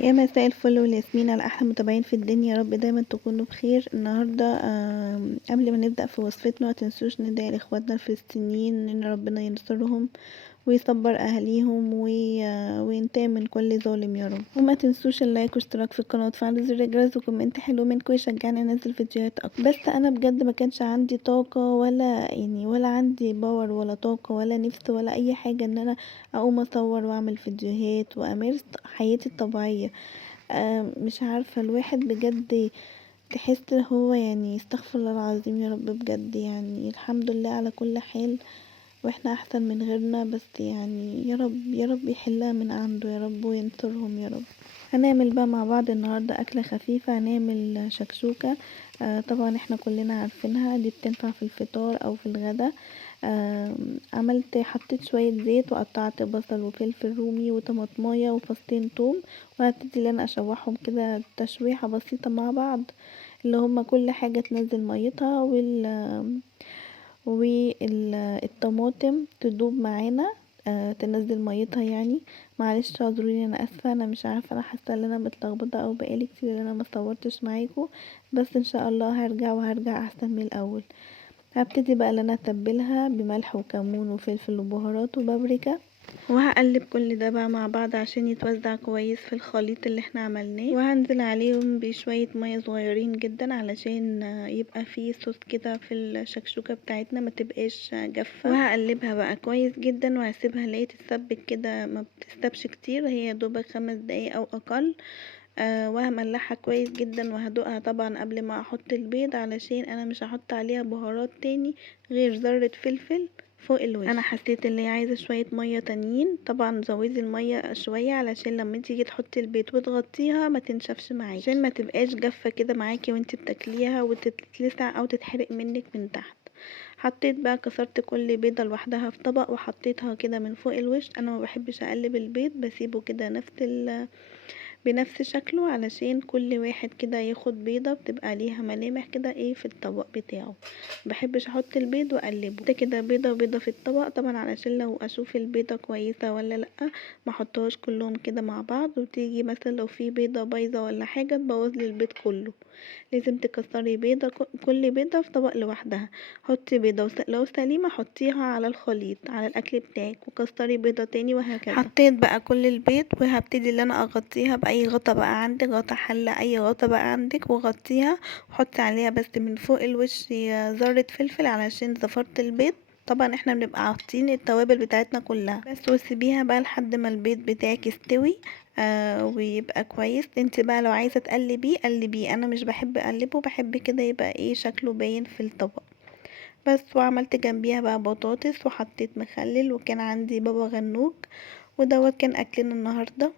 يا مساء الفل والياسمين على احلى متابعين في الدنيا، يا رب دايما تكونوا بخير. النهارده قبل ما نبدا في وصفتنا، متنسوش ندعي لاخواتنا الفلسطينيين ان ربنا ينصرهم ويصبر اهاليهم وينتقم من كل ظالم يا رب. وما تنسوش اللايك واشتراك في القناه وتفعيل زر الجرس وكومنت حلو منكم يشجعني انزل فيديوهات اكتر. بس انا بجد ما كانش عندي طاقه ولا عندي باور ولا طاقه ولا نفس ولا اي حاجه ان انا اقوم اصور واعمل فيديوهات وامارس حياتي الطبيعيه. مش عارفه الواحد بجد تحس هو استغفر الله العظيم يا رب بجد. الحمد لله على كل حال، واحنا احسن من غيرنا، بس يا رب يا رب يحلها من عنده يا رب وينصرهم يا رب. هنعمل بقى مع بعض النهاردة أكلة خفيفة، هنعمل شكشوكة. طبعا احنا كلنا عارفينها، دي بتنفع في الفطار أو في الغدا. حطيت شوية زيت وقطعت بصل وفلفل رومي وطماطمايه وفصين توم، وهبتدي ان انا اشوحهم كده تشويحة بسيطة مع بعض، اللي هما كل حاجة تنزل ميتها والطماطم تدوب معانا، تنزل ميتها معلش اعذروني، انا اسفه، انا مش عارفه، انا حاسه ان انا متلخبطه او بقالي كتير ان انا ما صورتش معاكم، بس ان شاء الله هرجع احسن من الاول. هبتدي بقى ان انا اتبلها بملح وكمون وفلفل وبهارات وبابريكا، وهقلب كل ده بقى مع بعض عشان يتوزع كويس في الخليط اللي احنا عملناه، وهنزل عليهم بشوية مية صغيرين جدا علشان يبقى فيه صوص كده في الشكشوكة بتاعتنا، ما تبقاش جافة. وهقلبها بقى كويس جدا وهسيبها ليه تتسبك كده، ما بتستبش كتير، هي دوبك 5 دقايق او اقل. وهملحها كويس جدا وهدوقها طبعا قبل ما احط البيض، علشان انا مش هحط عليها بهارات تاني غير ذرة فلفل فوق الوش. انا حسيت اللي هي عايزه شويه ميه تانيين، طبعا زودي الميه شويه علشان لما تيجي تحطي البيض وتغطيها ما تنشفش معاكي، عشان ما تبقاش جافه كده معاكي وانت بتاكليها وتتلسع او تتحرق منك من تحت. حطيت بقى كسرت كل بيضه لوحدها في طبق وحطيتها كده من فوق الوش. انا ما بحبش اقلب البيض، بسيبه كده بنفس شكله علشان كل واحد كده ياخد بيضة بتبقى ليها ملامح كده في الطبق بتاعه. مبحبش احط البيض واقلبه ده كده بيضة بيضة في الطبق، طبعا علشان لو اشوف البيضة كويسة ولا لا، ما احطهاش كلهم كده مع بعض، وتيجي مثلا لو في بيضة بايظة ولا حاجة تبوظ لي البيض كله. لازم تكسري بيضة، كل بيضة في طبق لوحدها. حطي بيضة لو سليمة حطيها على الخليط على الاكل بتاعك، وكسري بيضة تاني وهكذا. حطيت بقى كل البيض وهبتدي ان انا اغطيها باي غطا بقى عندك، غطا حلة، اي غطا بقى عندك، وغطيها وحطي عليها بس من فوق الوش ذرة فلفل علشان زفرة البيض. طبعا احنا بنبقى حاطين التوابل بتاعتنا كلها بس، وسيبيها بقى لحد ما البيض بتاعك يستوي ويبقى كويس. انت بقى لو عايزه تقلبيه قلبيه، انا مش بحب اقلبه، بحب كده يبقى شكله باين في الطبق بس. وعملت جنبيها بقى بطاطس وحطيت مخلل، وكان عندي بابا غنوج، ودوت كان اكلنا النهارده.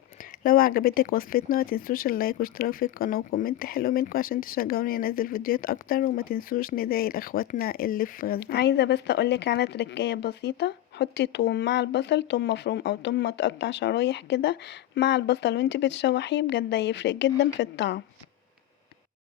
لو عجبتك وصفتنا ما تنسوش اللايك واشتراك في القناه وكومنت حلو منكم عشان تشجعوني انزل فيديوهات اكتر، وما تنسوش ندعي لاخواتنا اللي في غزه. عايزه بس اقولك على تركية بسيطه، حطي توم مع البصل، توم مفروم او توم متقطع شرايح كده مع البصل وانت بتشوحيه، بجد هيفرق جدا في الطعم.